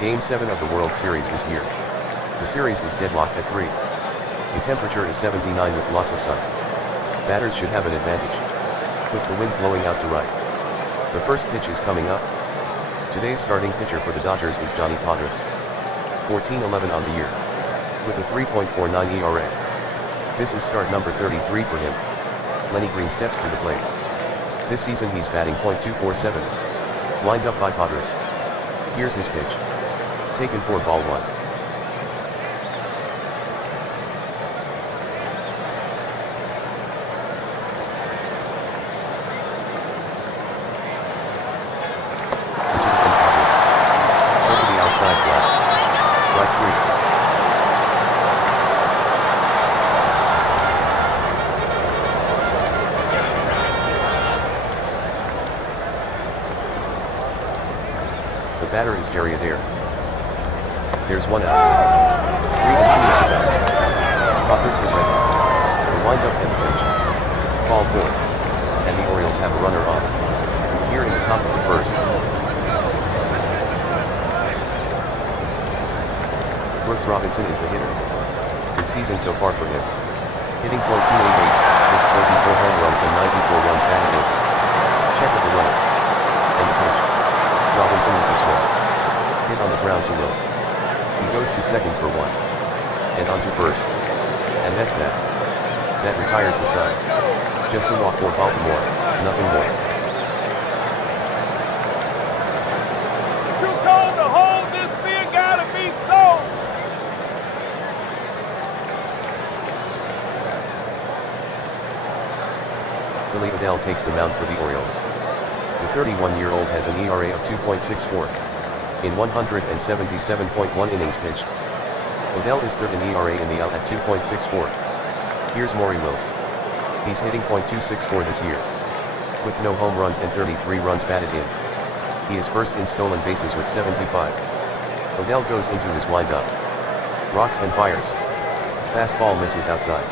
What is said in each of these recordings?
Game 7 of the World Series is here. The series is deadlocked at 3. The temperature is 79 with lots of sun. Batters should have an advantage. With the wind blowing out to right. The first pitch is coming up. Today's starting pitcher for the Dodgers is Johnny Padres. 14-11 on the year. With a 3.49 ERA. This is start number 33 for him. Lenny Green steps to the plate. This season he's batting .247. Lined up by Padres. Here's his pitch. Taken for ball 1. Outside flat. Strike 3. The batter is Jerry Adair. There's 1 out. 3 and 2 is the count. Padres is ready. The windup and the pitch. Ball 4. And the Orioles have a runner on. Here in the top of the first. Brooks Robinson is the hitter. Good season so far for him. Hitting .288, with 24 home runs and 94 runs batted in. Check of the runner. And the pitch. Robinson with the swing. Hit on the ground to Wills. He goes to second for 1. And on to first. And that's that. That retires the side. Just a walk for Baltimore, nothing more. You told to hold this thing, gotta be sold. Billy Odell takes the mound for the Orioles. The 31-year-old has an ERA of 2.64. In 177.1 innings pitched. Odell is third in ERA in the AL at 2.64. Here's Maury Wills. He's hitting .264 this year. With no home runs and 33 runs batted in. He is first in stolen bases with 75. Odell goes into his windup. Rocks and fires. Fastball misses outside.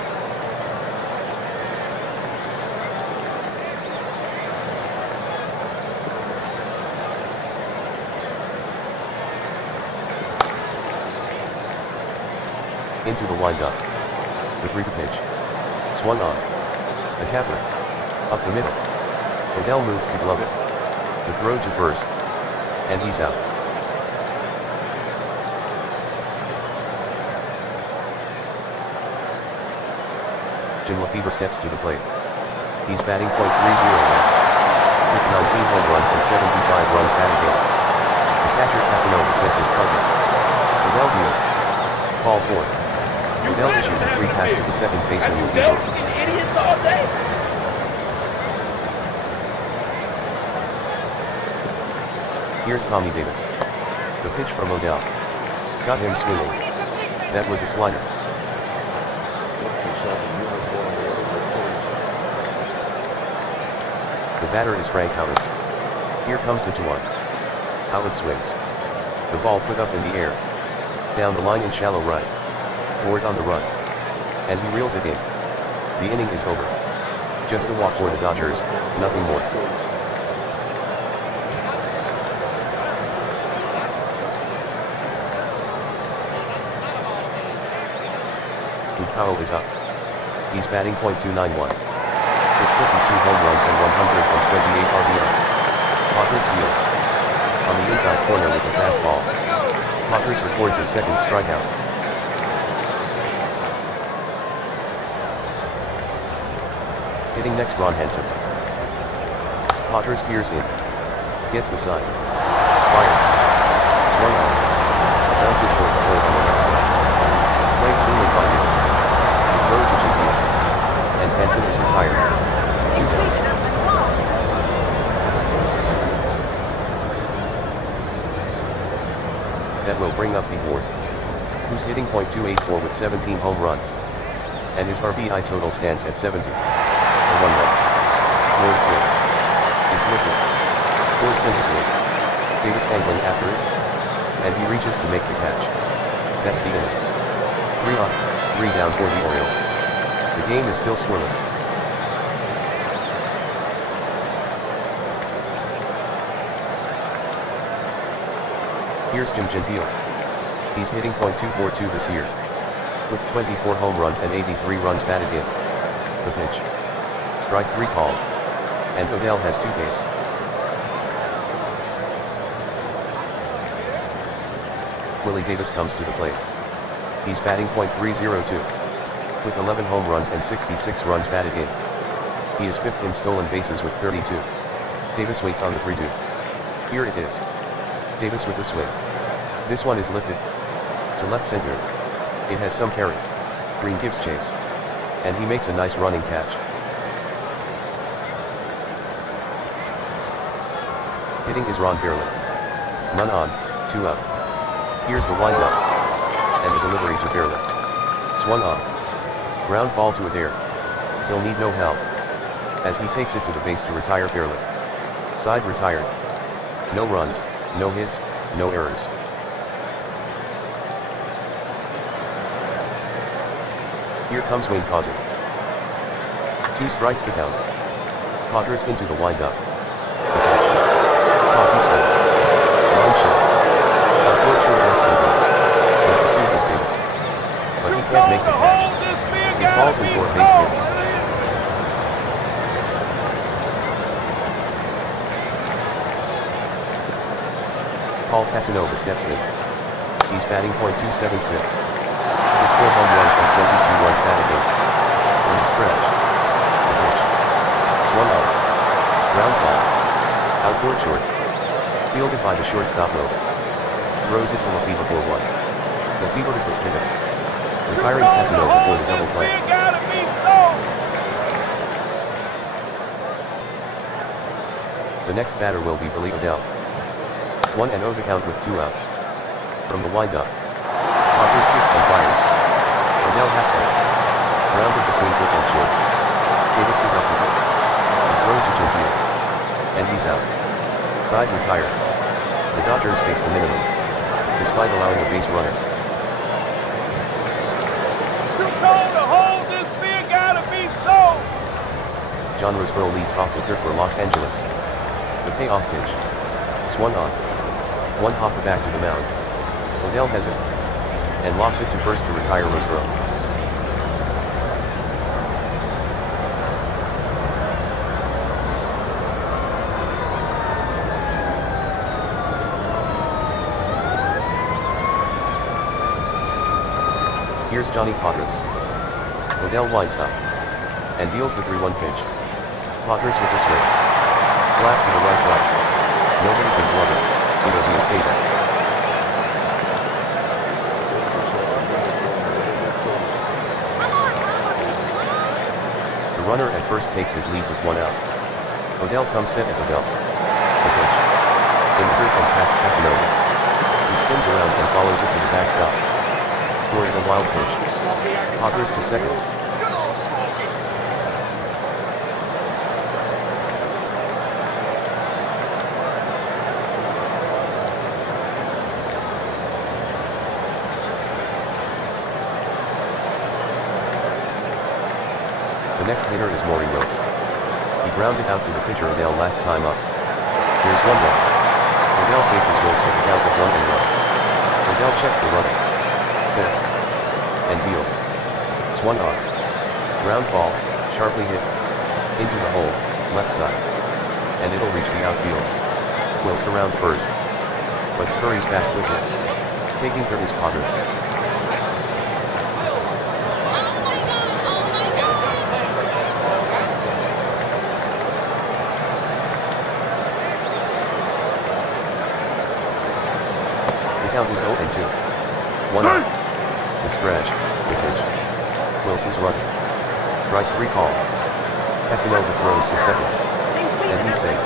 Into the windup. The 3 pitch. Swung on. A tapper. Up the middle. Odell moves to glove it. The throw to first. And he's out. Jim LaFever steps to the plate. He's batting .30 now. With 19 home runs and 75 runs batted in. The catcher Casanova says his target. Odell deals. Ball 4. Odell issues a free pass to the second baseman LaFever. Idiots all day. Here's Tommy Davis. The pitch from Odell. Got him swinging. That was a slider. The batter is Frank Howard. Here comes the 2-1. Howard swings. The ball put up in the air. Down the line in shallow right. Forward on the run. And he reels it in. The inning is over. Just a walk for the Dodgers, nothing more. Powell is up. He's batting .291. With 52 home runs and 128 RBI. Padres deals. On the inside corner with the fastball. Padres records his second strikeout. Hitting next Ron Hansen. Padres peers in. Gets the side. Fires. Swung on. Bouncer toward the hole on the left side. Played cleanly by Davis. Throw to Gentile. And Hansen is retired. 2 down. That will bring up the Ward, who's hitting .284 with 17 home runs. And his RBI total stands at 70. The 1-1. Ward swings. It's lifted. Ward sympathy. Davis angling after it. And he reaches to make the catch. That's the inning. 3 on, 3 down for the Orioles. The game is still scoreless. Here's Jim Gentile. He's hitting .242 this year, with 24 home runs and 83 runs batted in. The pitch. Strike 3 called. And Odell has 2 Ks. Willie Davis comes to the plate. He's batting .302. With 11 home runs and 66 runs batted in. He is 5th in stolen bases with 32. Davis waits on the 3-2. Here it is. Davis with the swing. This one is lifted to left center. It has some carry. Green gives chase. And he makes a nice running catch. Hitting is Ron Fairley. Run on, 2 out. Here's the windup. And the delivery to Fairley. Swung on. Ground ball to Adair. He'll need no help, as he takes it to the base to retire Fairley. Side retired. No runs, no hits, no errors. Here comes Wayne Causey. 2 strikes the count. Padres into the windup. The catch. Causey swings. Line shot. Outfield short left center. In pursuit is Davis, but he can't make the catch. He falls in for a base hit. Paul Casanova steps in. He's batting .276. With 4 home runs and 22 runs batted in. On the stretch. The pitch. Swung on. Ground ball. Outboard short. Fielded by the shortstop Wills. Throws it to Latifa for 1. Latifa to quick pivot. Retiring Casanova for the double play. The next batter will be Billy Odell. 1-0 the count with 2 outs. From the windup. Padres kicks and fires. Odell hats it. Grounded between quick and short. Davis is up with it. A throw to Gentile. And he's out. Side retired. The Dodgers face the minimum, despite allowing a base runner. Too cold to hold this beer, gotta be sold. John Roseboro leads off the 3rd for Los Angeles. The payoff pitch. Swung on. 1 hopper back to the mound. Odell has it. And lobs it to first to retire Roseboro. Here's Johnny Padres. Odell winds up. And deals the 3-1 pitch. Padres with the swing. Slap to the right side. Nobody can glove it. It'll be a saver. The runner at first takes his lead with 1 out. Odell comes set at Odell. The pitch. In third and past Casanova. He spins around and follows it to the backstop. Scored a wild pitch. Padres to second. The next hitter is Maury Wills. He grounded out to the pitcher Odell last time up. There's 1 down. Odell faces Wills with a count of 1-1. Odell checks the runner. Sets. And deals. Swung on. Ground ball, sharply hit. Into the hole, left side. And it'll reach the outfield. Wills around first. But scurries back quickly. Taking third is Padres. The count is 0-2. 1 out. The stretch, the pitch. Wills is running. Strike 3 call. Casanova throws to second. And he's safe.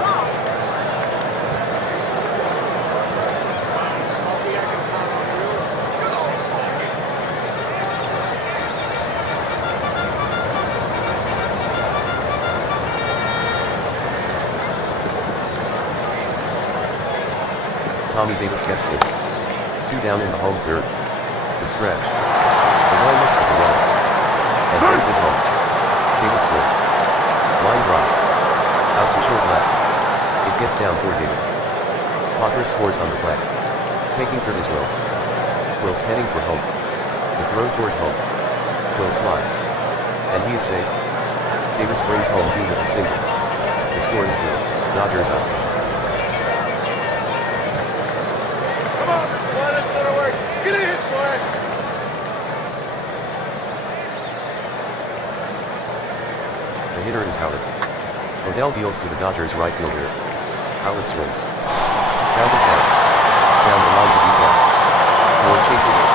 Tommy Davis steps in. 2 down in the home 3rd. The stretch. The line looks at the runners. And brings it home. Davis swings. Line drive. Out to short left. It gets down for Davis. Padres scores on the play. Taking third is Wills. Wills heading for home. The throw toward home. Wills slides. And he is safe. Davis brings home 2 with a single. The score is 3. Dodgers up. Come on, boy, that's gonna work. Get in, boy. The hitter is Howard. Odell deals to the Dodgers right fielder. Howard swings. Grounded ball. Down the line to deep left. Ward chases it.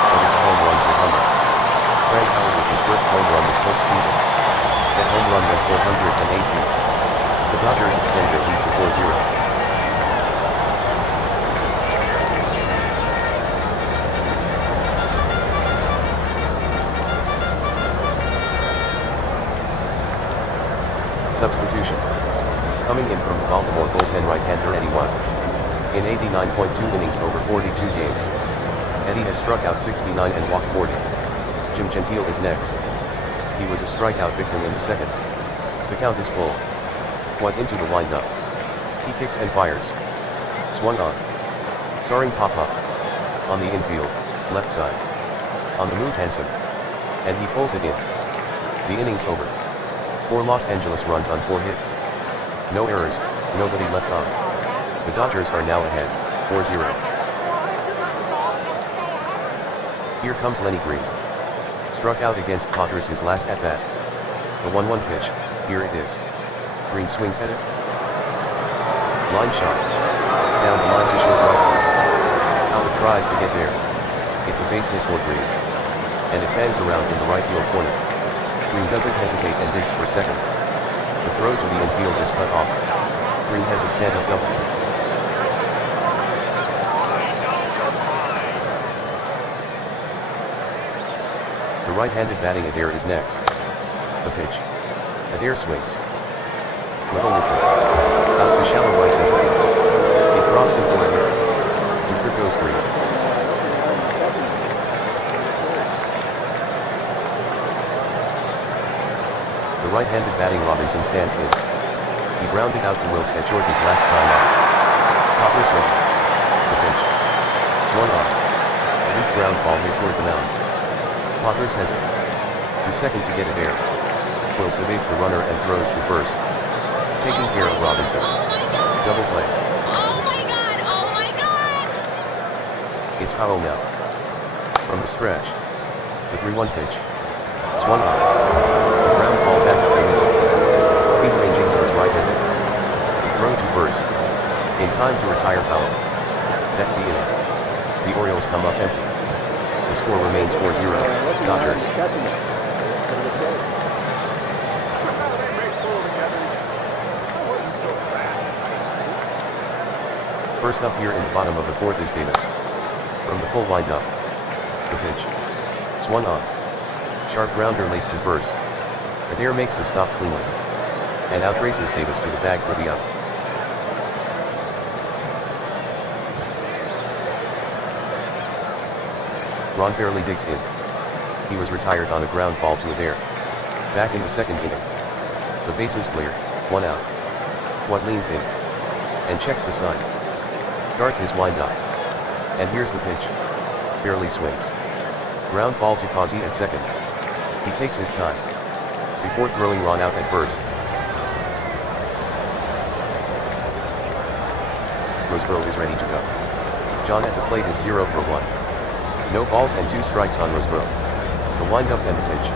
And it's a home run for Humber. Frank Howard with his first home run this postseason. That home run went 408 feet. The Dodgers extend their lead to 4-0. Substitution. Coming in from the Baltimore bullpen right-hander Eddie White. In 89.2 innings over 42 games. Eddie has struck out 69 and walked 40. Jim Gentile is next. He was a strikeout victim in the second. The count is full. White into the windup. He kicks and fires. Swung on. Soaring pop-up. On the infield, left side. On the move Hansen. And he pulls it in. The inning's over. 4 Los Angeles runs on 4 hits. No errors, nobody left on. The Dodgers are now ahead, 4-0. Here comes Lenny Green. Struck out against Padres his last at-bat. The 1-1 pitch, here it is. Green swings at it. Line shot. Down the line to short right field. Howard tries to get there. It's a base hit for Green. And it bangs around in the right field corner. Green doesn't hesitate and digs for second. The throw to the infield is cut off. Green has a stand-up double. The right-handed batting Adair is next. The pitch. Adair swings. Little looking. Out to shallow right center field. It drops in for a hit. To third goes Green. The right-handed batting Robinson stands in. He grounded out to Wills at short his last time out. Padres ready. The pitch. Swung on. A weak ground ball hit toward the mound. Padres has it. To second to get it there. Wills evades the runner and throws to first. Taking care of Robinson. Double play. Oh my god! Oh my god! It's Powell now. From the stretch. The 3-1 pitch. Swung on. The ground ball back up the middle. Feet ranging towards right has it. Throw to first. In time to retire Powell. That's the inning. The Orioles come up empty. The score remains 4-0. Dodgers. First up here in the bottom of the fourth is Davis. From the full windup. The pitch. Swung on. Sharp grounder laced to first. Adair makes the stop cleanly. And outraces Davis to the bag for the out. Ron Fairley digs in. He was retired on a ground ball to Adair. Back in the second inning. The base is clear, 1 out. White leans in. And checks the sign. Starts his windup. And here's the pitch. Fairley swings. Ground ball to Causey at second. He takes his time. Before throwing Ron out at first. Roseboro is ready to go. John at the plate is 0 for 1. No balls and 2 strikes on Roseboro. The windup and the pitch.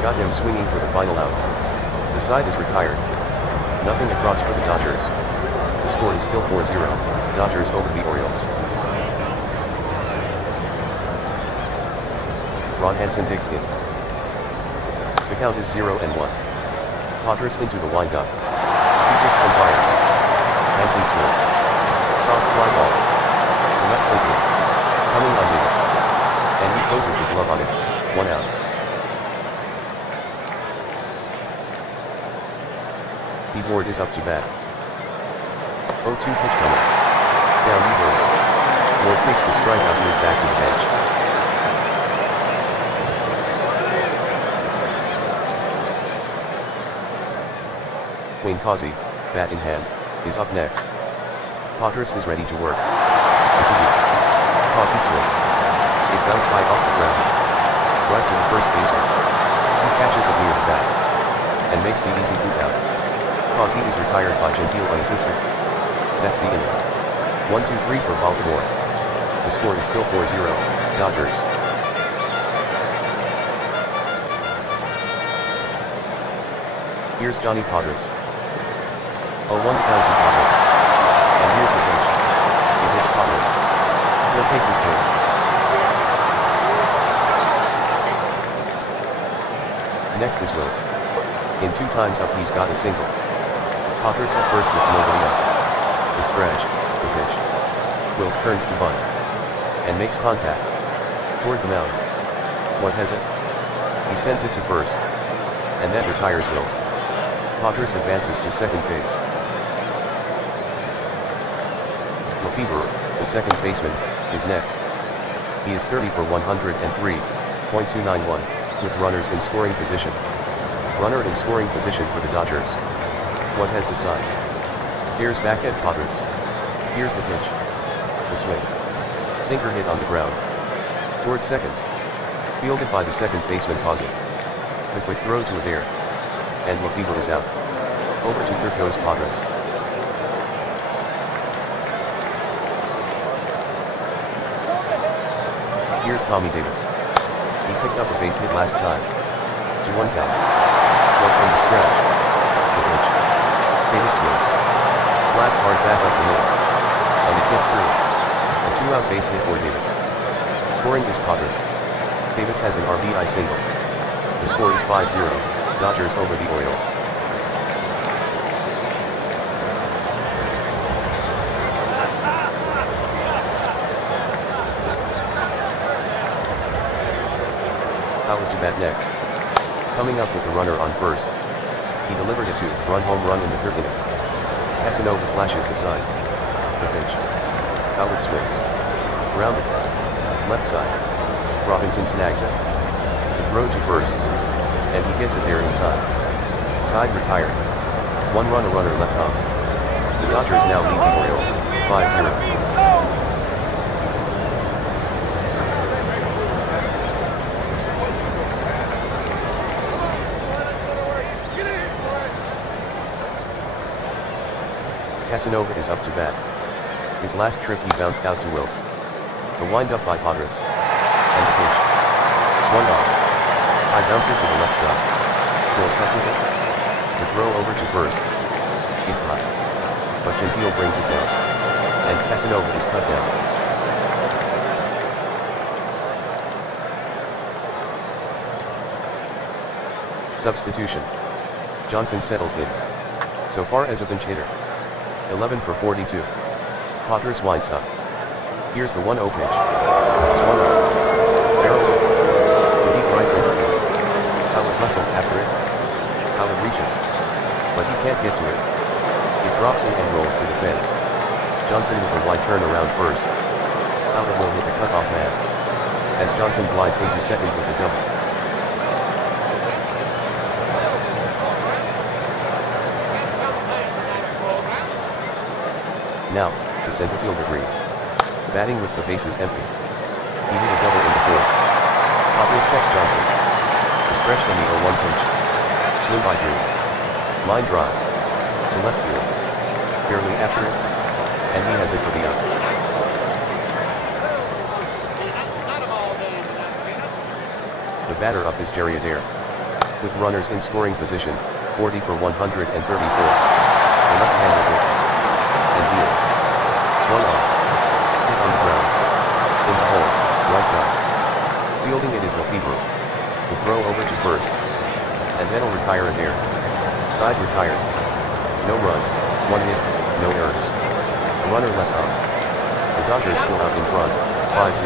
Got him swinging for the final out. The side is retired. Nothing across for the Dodgers. The score is still 4-0. Dodgers over the Orioles. Ron Hansen digs in. The count is 0-1. Padres into the windup. He kicks and fires. Hansen swings. Soft fly ball. The left center. Coming on Davis. And he closes the glove on it. 1 out. Ward is up to bat. 0-2 pitch coming. Down he goes. Ward takes the strikeout move back to the bench. Wayne Causey, bat in hand, is up next. Padres is ready to work. Continue. Toss and swings. It bounced high off the ground. Right to the first baseman. He catches it near the bat. And makes the easy boot out. Cause he is retired by Gentile unassisted. That's the inning. 1-2-3 for Baltimore. The score is still 4-0, Dodgers. Here's Johnny Padres. 0-1 count to Padres. And here's the pitch. It hits Padres. He'll take his pace. Next is Wills. In 2 times up he's got a single. Padres at first with nobody up. The stretch, the pitch. Wills turns to bunt. And makes contact. Toward the mound. What has it? He sends it to first. And that retires Wills. Padres advances to second base. Waiver, the second baseman, is next. He is 30 for 103.291, with runners in scoring position. Runner in scoring position for the Dodgers. What has the sign? Stares back at Padres. Here's the pitch. The swing. Sinker hit on the ground. Toward second. Fielded by the second baseman Causey. The quick throw to Adair. And Waiver is out. Over to third goes Padres. Here's Tommy Davis. He picked up a base hit last time. 2-1 count. One from the stretch. The pitch. Davis swings. Slap hard back up the middle. And it gets through. A 2-out base hit for Davis. Scoring is Padres. Davis has an RBI single. The score is 5-0, Dodgers over the Orioles. Howard to bat next. Coming up with the runner on first. He delivered a 2-run home run in the 3rd inning. Casanova flashes the sign. The pitch. Howard swings. Grounded. Left side. Robinson snags it. The throw to first. And he gets it there in time. Side retired. 1 run, a runner left on. The Dodgers now lead the Orioles 5-0. Casanova is up to bat. His last trip he bounced out to Wills. The wind-up by Padres. And the pitch. Swung on. High bouncer to the left side. Wills up with it. The throw over to first. It's high. But Gentile brings it down. And Casanova is cut down. Substitution. Johnson settles in. So far as a bench hitter. 11 for 42. Padres winds up. Here's the 1-0 pitch. Swung on. Barrels it. To deep right center. Howard hustles after it. Howard reaches. But he can't get to it. It drops in and rolls to the fence. Johnson with a wide turn around first. Howard will hit the cutoff man. As Johnson glides into second with a double. Now, the center fielder Green. Batting with the bases empty. He hit a double in the 4th. Padres checks Johnson. The stretch and the 0-1 pitch. Swing by Green. Line drive. To left field. Barely after it. And he has it for the out. The batter up is Jerry Adair. With runners in scoring position, 40 for 134. The left-hander hits. And deals. Swung on. Hit on the ground. In the hole, right side. Fielding it is Waiver. The throw over to first. And that'll retire Adair. Side retired. No runs, 1 hit, no errors. A runner left on. The Dodgers still out in front, 5-0.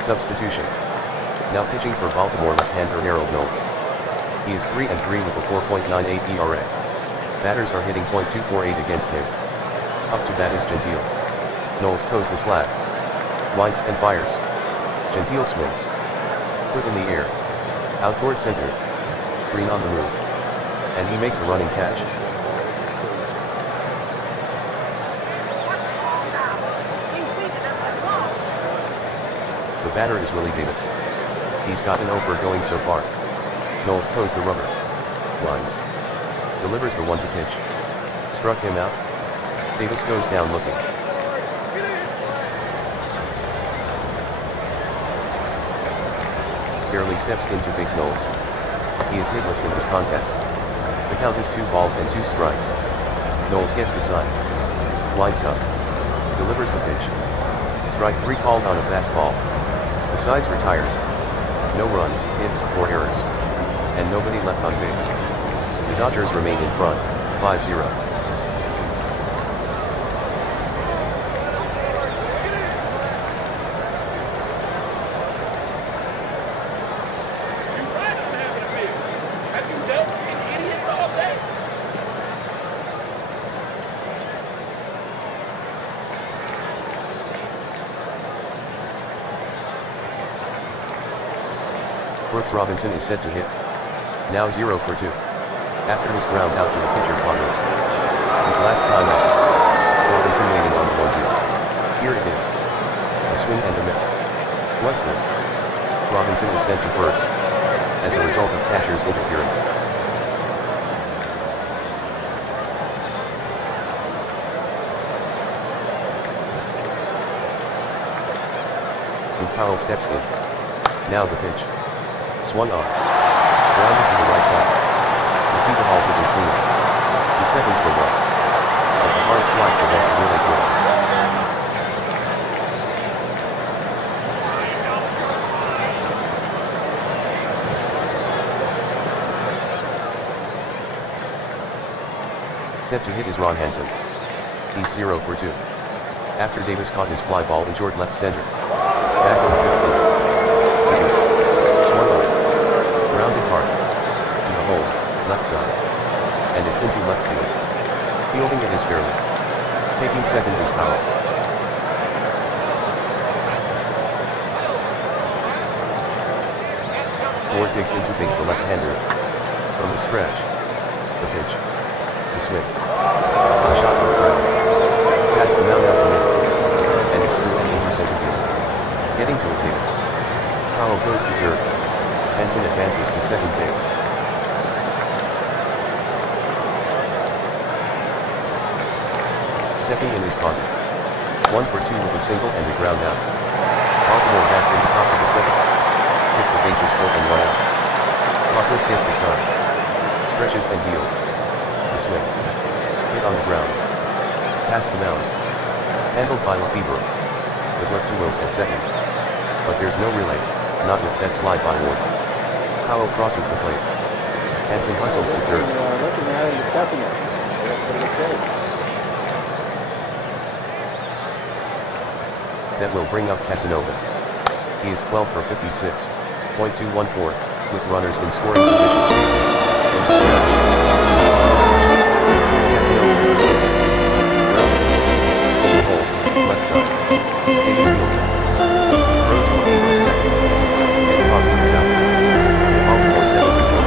Substitution. Now pitching for Baltimore left-hander Harold Knowles. He is 3-3 with a 4.98 ERA. Batters are hitting .248 against him. Up to bat is Gentile. Knowles toes the slab. Winds and fires. Gentile swings. Put in the air. Out toward center. Green on the move. And he makes a running catch. The batter is Willie Davis. He's got an over going so far. Knowles toes the rubber. Lines. Delivers the 1-2 pitch. Struck him out. Davis goes down looking. Barely steps into base Knowles. He is hitless in this contest. The count is 2 balls and 2 strikes. Knowles gets the sign. Winds up. Delivers the pitch. Strike 3 called on a fastball. The side's retired. No runs, hits, or errors. And nobody left on base. The Dodgers remain in front, 5-0. Brooks Robinson is set to hit. Now 0 for 2. After his ground out to the pitcher Pontus. His last time out. Robinson waiting on the 1-2. Here it is. A swing and a miss. What's this? Robinson is sent to first. As a result of catcher's interference. And Powell steps in. Now the pitch. Swung on. Grounded to the right side. Nikita hauls it in clean. To second for 1. But the hard slide prevents Willie Green. Set to hit is Ron Hansen. He's 0 for 2. After Davis caught his fly ball in short left center. Back on the 15th. Swung on. Grounded hard. To the hole, left side. And it's into left field. Fielding it is fairly. Taking second is Powell. Ford digs into base the left-hander. From the stretch. The pitch. The swing. A shot on the ground. Past the mound out the middle. And it's through and into center field. Getting to it Davis. Powell goes to third. Hansen advances to second base. Stepping in is Causey. 1 for 2 with a single and a ground out. Baltimore bats in the top of the 7th. Hit the bases full and 1 out. Marcus gets the sign. Stretches and deals. The swing. Hit on the ground. Past the mound. Handled by Lefebvre. The glove to Wills at second. But there's no relay, not with that slide by Ward. Powell crosses the plate. Hansen hustles to third. That will bring up Casanova. He is 12 for 56.214, with runners in scoring position. In the stretch. Casanova with the swing. Grounded. Full hole, left side. Davis fields it. Throw to Lefebvre at second. And Causey is out. Baltimore 7 is on.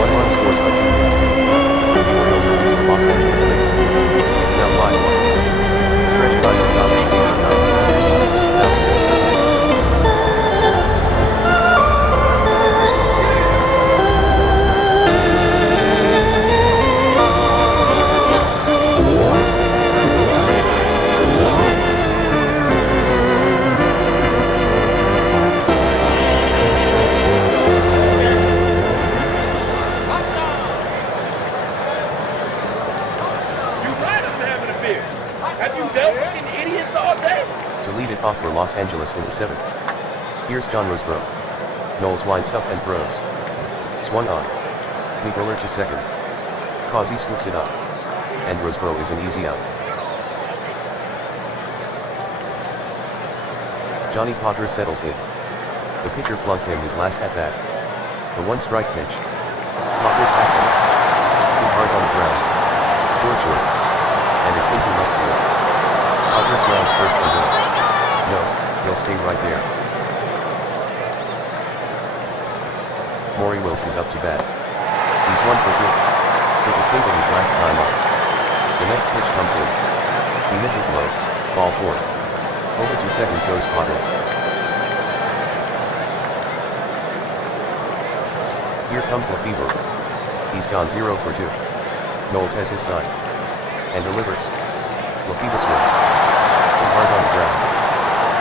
1 run scores on 2 hits. The Orioles reduce the Los Angeles lead. It's now 5-1. Stretch time of Dodger Stadium 1960 to 2013. Off for Los Angeles in the 7th. Here's John Roseboro. Knowles winds up and throws. Swung on. Kniepeller to second. Causey scoops it up. And Roseboro is an easy out. Johnny Potter settles in. The pitcher flunked him his last at-bat. The 1-strike pitch. Potter's hats him. Too hard on the ground. Short. And it's into left field. Potter's grounds first and goal. No, he'll stay right there. Orioles is up to bat. He's 1 for 2. Hit a single his last time up. The next pitch comes in. He misses low. Ball 4. Over to second goes Padres. Here comes Waiver. He's gone 0 for 2. Knowles has his side. And delivers. Waiver swings. Hit hard on the ground.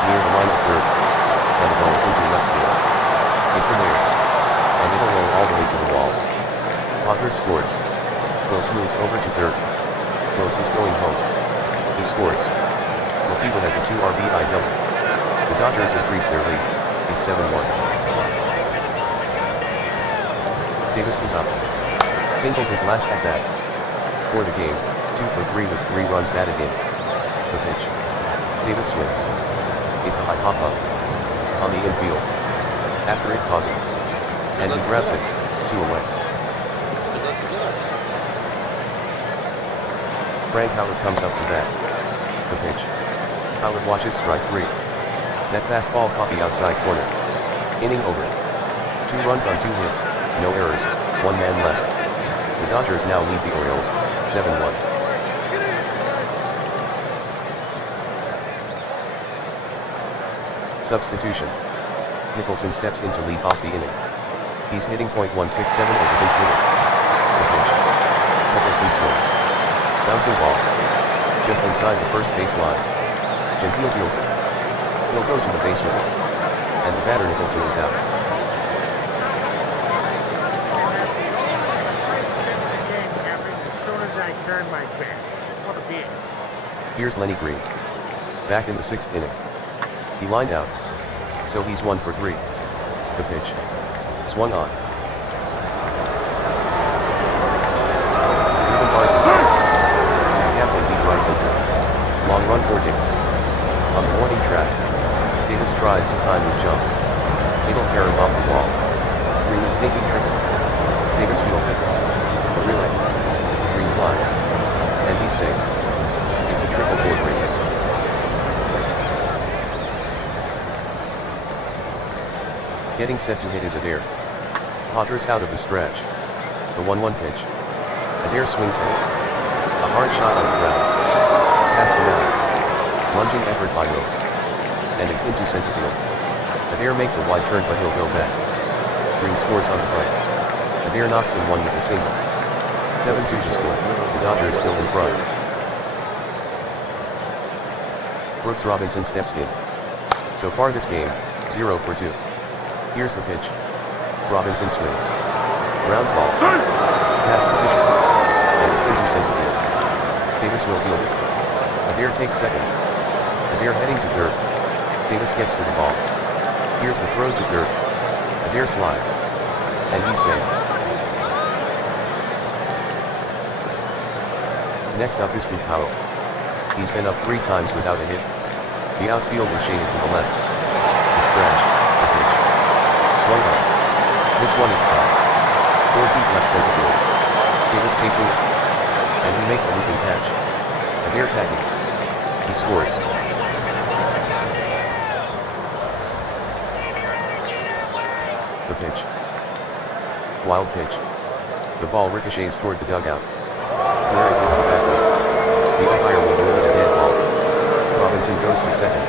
Near the line of third. And rolls into left field. It's in there. And it'll roll all the way to the wall. Padres scores. Wills moves over to third. Wills is going home. He scores. Waiver has a 2 RBI double. The Dodgers increase their lead. It's 7-1. Davis is up. Singled his last at-bat. For the game, 2 for 3 with 3 runs batted in. The pitch. Davis swings. It's a high hop-up. On the infield. After it pausing. And he grabs it. 2 away. Frank Howard comes up to bat. The pitch. Howard watches strike 3. That fastball caught the outside corner. Inning over. 2 runs on 2 hits, no errors, 1 man left. The Dodgers now lead the Orioles, 7-1. Substitution. Nicholson steps in to lead off the inning. He's hitting .167 as a pinch hitter. The pitch. Nicholson swings. Bouncing ball. Just inside the first base line. Gentile fields it. He'll go to the base with it. And the batter Nicholson is out. Here's Lenny Green. Back in the 6th inning. He lined out. So he's 1 for 3. The pitch. Swung on. Driven hard. Gap and deep right center. Long run for Davis. On the warning track. Davis tries to time his jump. It'll carry off the ball. Green is thinking tricky. Davis fields it. The relay. Green slides. And he's safe. It's a triple for Green. Getting set to hit is Adair. Padres out of the stretch. The 1-1 pitch. Adair swings at it. A hard shot on the ground. Past the mound. Lunging effort by Wills. And it's into center field. Adair makes a wide turn but he'll go back. Green scores on the play. Adair knocks in one with a single. 7-2 to score. The Dodgers still in front. Brooks Robinson steps in. So far this game, 0 for 2. Here's the pitch. Robinson swings. Ground ball. Past the pitcher. And it's into center field. Davis will field it. Adair takes second. Adair heading to third. Davis gets to the ball. Here's the throw to third. Adair slides. And he's safe. Next up is Powell. He's been up 3 times without a hit. The outfield is shaded to the left. The stretch. The pitch. Swung on. This one is stopped. 4 feet left center field. Davis pacing it. And he makes a leaping catch. Adair tagging. He scores. The pitch. Wild pitch. The ball ricochets toward the dugout. Where it hits the back wall. The umpire will rule it a dead ball. Robinson goes to second.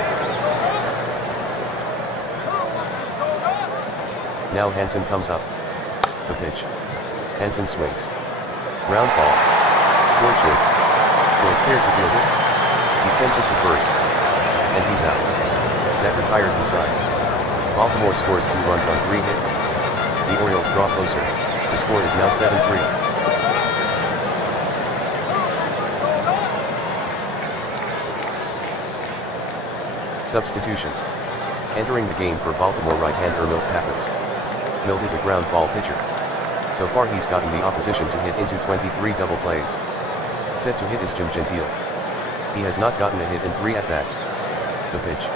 Now Hansen comes up. The pitch. Hansen swings. Ground ball. Toward short. Will scared to field it. He sends it to first. And he's out. That retires the side. Baltimore scores 2 runs on 3 hits. The Orioles draw closer. The score is now 7-3. Substitution. Entering the game for Baltimore right-hander Milt Pappas. Milt is a ground ball pitcher. So far he's gotten the opposition to hit into 23 double plays. Set to hit is Jim Gentile. He has not gotten a hit in 3 at-bats. The pitch.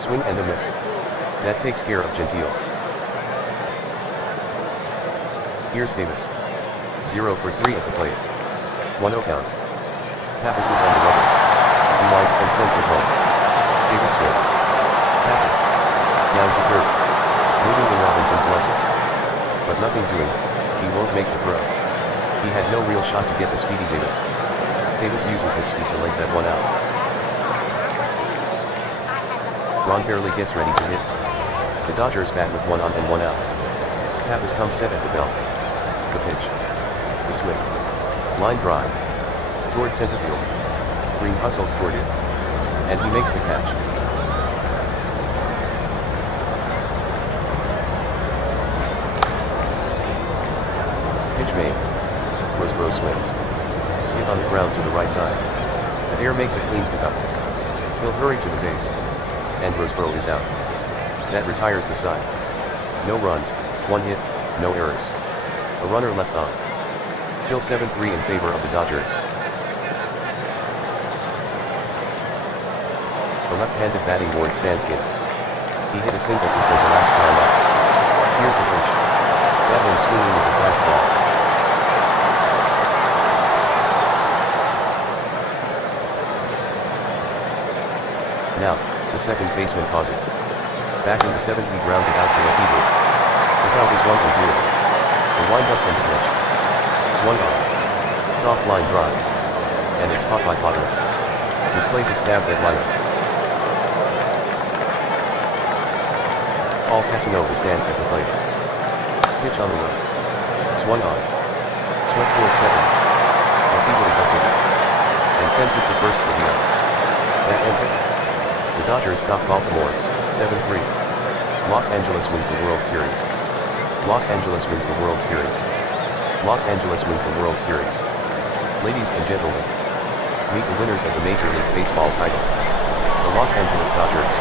Swing and a miss. That takes care of Gentile. Here's Davis. 0 for 3 at the plate. 1-0 count. Pappas is on the rubber. He lights and sends it home. Davis swings. Tapper. Down to third. Moving in Robinson gloves it. but nothing doing, he won't make the throw. He had no real shot to get the speedy Davis. Davis uses his speed to leg that one out. Ron barely gets ready to hit. The Dodgers bat with 1 on and 1 out. Cap has come set at the belt. The pitch. The swing. Line drive. Toward center field. Green hustles toward it. And he makes the catch. Pitch made. Roseboro swings. Hit on the ground to the right side. Adair makes a clean pickup. He'll hurry to the base. And Roseboro is out. That retires the side. No runs, 1 hit, no errors. A runner left on. Still 7-3 in favor of the Dodgers. The left-handed batting Ward stands in. He hit a single to center last time up. Here's the pitch. Devlin swinging with the fastball. Now, the second baseman calls it. Back in the 7th, he grounded out to left field. The count is 1-0. The wind-up and the pitch. Swung on. Soft line drive. And it's caught by Padres. The play to stab that lineup. Paul Casanova stands at the plate. Pitch on the left. Swung on. Swept toward second. Alfield is up with it. And sends it to first for the out. That ends it. The Dodgers stop Baltimore, 7-3. Los Angeles wins the World Series. Los Angeles wins the World Series. Los Angeles wins the World Series. Ladies and gentlemen, meet the winners of the Major League Baseball title. The Los Angeles Dodgers.